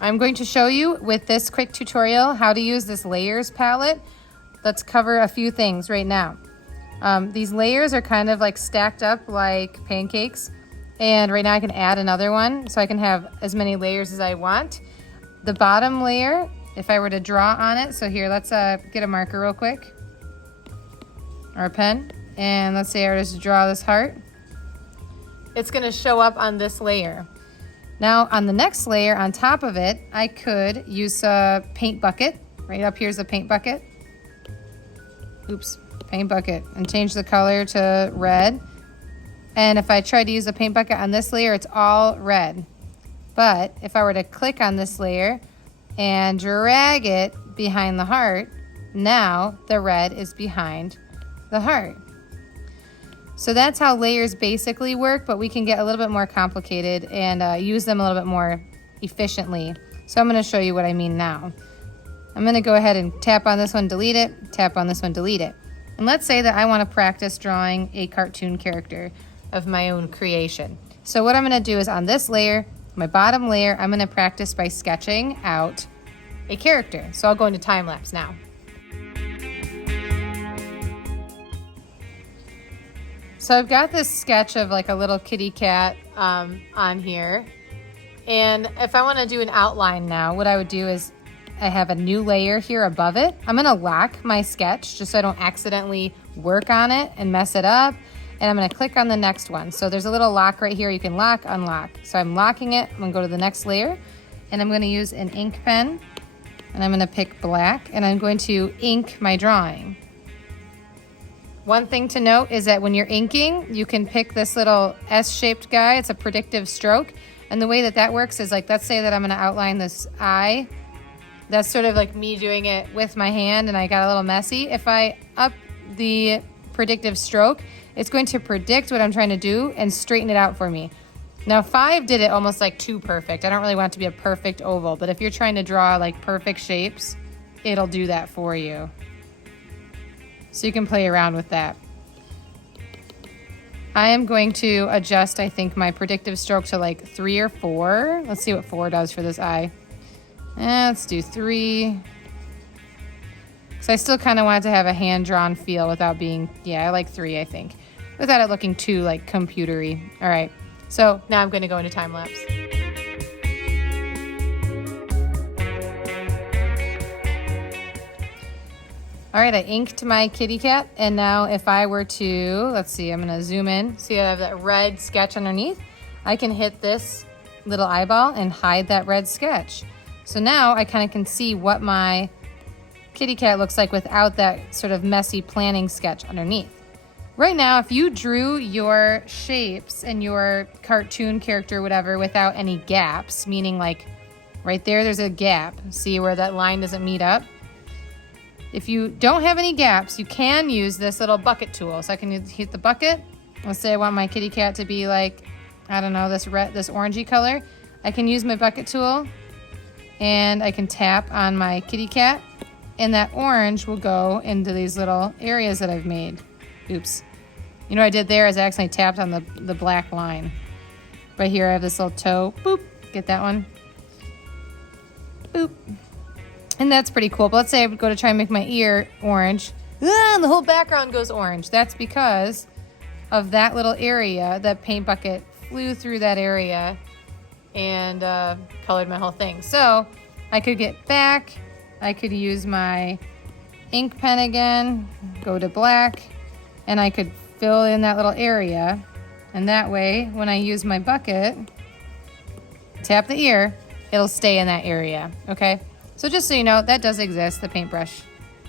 I'm going to show you with this quick tutorial how to use this layers palette. Let's cover a few things right now. These layers are kind of like stacked up like pancakes, and right now I can add another one so I can have as many layers as I want. The bottom layer, if I were to draw on it, so here, let's get a marker real quick, or a pen, and let's say I were to draw this heart. It's gonna show up on this layer. Now on the next layer on top of it, I could use a paint bucket. Right up here's a paint bucket. Oops, paint bucket, and change the color to red. And if I try to use a paint bucket on this layer, it's all red. But if I were to click on this layer and drag it behind the heart, now the red is behind the heart. So that's how layers basically work, but we can get a little bit more complicated and use them a little bit more efficiently. So I'm going to show you what I mean now. I'm going to go ahead and tap on this one, delete it, tap on this one, delete it. And let's say that I want to practice drawing a cartoon character of my own creation. So what I'm going to do is on this layer, my bottom layer, I'm going to practice by sketching out a character. So I'll go into time lapse now. So I've got this sketch of like a little kitty cat on here. And if I want to do an outline now, what I would do is I have a new layer here above it. I'm going to lock my sketch just so I don't accidentally work on it and mess it up. And I'm going to click on the next one. So there's a little lock right here. You can lock, unlock. So I'm locking it. I'm going to go to the next layer. And I'm going to use an ink pen. And I'm going to pick black. And I'm going to ink my drawing. One thing to note is that when you're inking, you can pick this little S-shaped guy. It's a predictive stroke. And the way that that works is like, let's say that I'm going to outline this eye. That's sort of like me doing it with my hand and I got a little messy. If I up the predictive stroke, it's going to predict what I'm trying to do and straighten it out for me. Now 5 did it almost like too perfect. I don't really want it to be a perfect oval, but if you're trying to draw like perfect shapes, it'll do that for you. So you can play around with that. I am going to adjust, I think, my predictive stroke to like 3 or 4. Let's see what 4 does for this eye. Let's do 3. Because I still kind of want it to have a hand-drawn feel without being, yeah, I like 3, I think. Without it looking too like computery. All right, so now I'm going to go into time lapse. All right, I inked my kitty cat, and now if I were to, let's see, I'm gonna zoom in. See, I have that red sketch underneath. I can hit this little eyeball and hide that red sketch. So now I kind of can see what my kitty cat looks like without that sort of messy planning sketch underneath. Right now, if you drew your shapes and your cartoon character, whatever, without any gaps, meaning like right there's a gap. See where that line doesn't meet up? If you don't have any gaps, you can use this little bucket tool. So I can hit the bucket. Let's say I want my kitty cat to be like, I don't know, this orangey color. I can use my bucket tool and I can tap on my kitty cat and that orange will go into these little areas that I've made. Oops. You know what I did there is I accidentally tapped on the black line. Right here I have this little toe. Boop. Get that one. Boop. And that's pretty cool. But let's say I would go to try and make my ear orange. And the whole background goes orange. That's because of that little area. That paint bucket flew through that area and colored my whole thing. So I could get back. I could use my ink pen again. Go to black. And I could fill in that little area. And that way, when I use my bucket, tap the ear, it'll stay in that area. Okay? So just so you know, that does exist, the paintbrush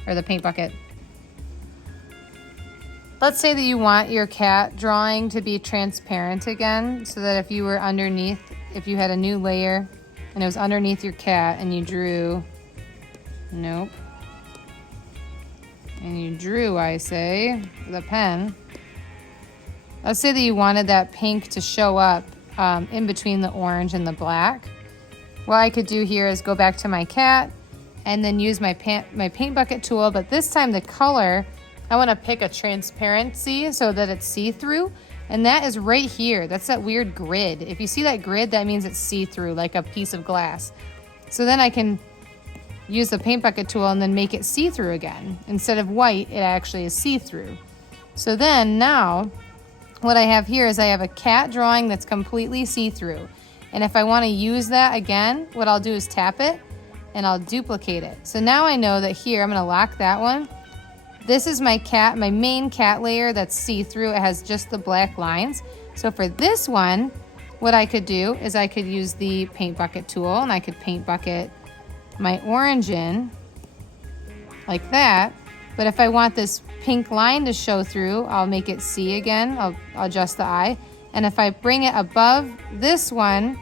or the paint bucket. Let's say that you want your cat drawing to be transparent again, so that if you were underneath, if you had a new layer and it was underneath your cat and you drew, nope. And you drew, I say, with a pen. Let's say that you wanted that pink to show up in between the orange and the black. What I could do here is go back to my cat and then use my paint bucket tool, but this time the color, I want to pick a transparency so that it's see-through, and that is right here. That's that weird grid. If you see that grid, that means it's see-through, like a piece of glass. So then I can use the paint bucket tool and then make it see-through again. Instead of white, it actually is see-through. So then now, what I have here is I have a cat drawing that's completely see-through. And if I want to use that again, what I'll do is tap it and I'll duplicate it. So now I know that here, I'm going to lock that one. This is my cat, my main cat layer that's see-through. It has just the black lines. So for this one, what I could do is I could use the paint bucket tool and I could paint bucket my orange in like that. But if I want this pink line to show through, I'll make it C again. I'll adjust the eye. And if I bring it above this one,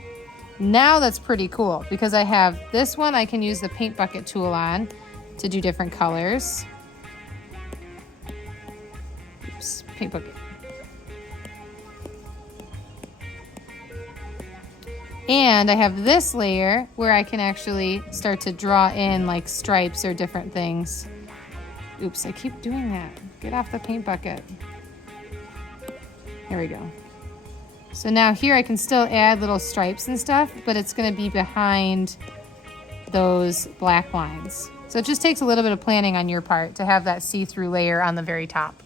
now that's pretty cool because I have this one I can use the paint bucket tool on to do different colors. Oops, paint bucket. And I have this layer where I can actually start to draw in like stripes or different things. Oops, I keep doing that. Get off the paint bucket. There we go. So now here I can still add little stripes and stuff, but it's gonna be behind those black lines. So it just takes a little bit of planning on your part to have that see-through layer on the very top.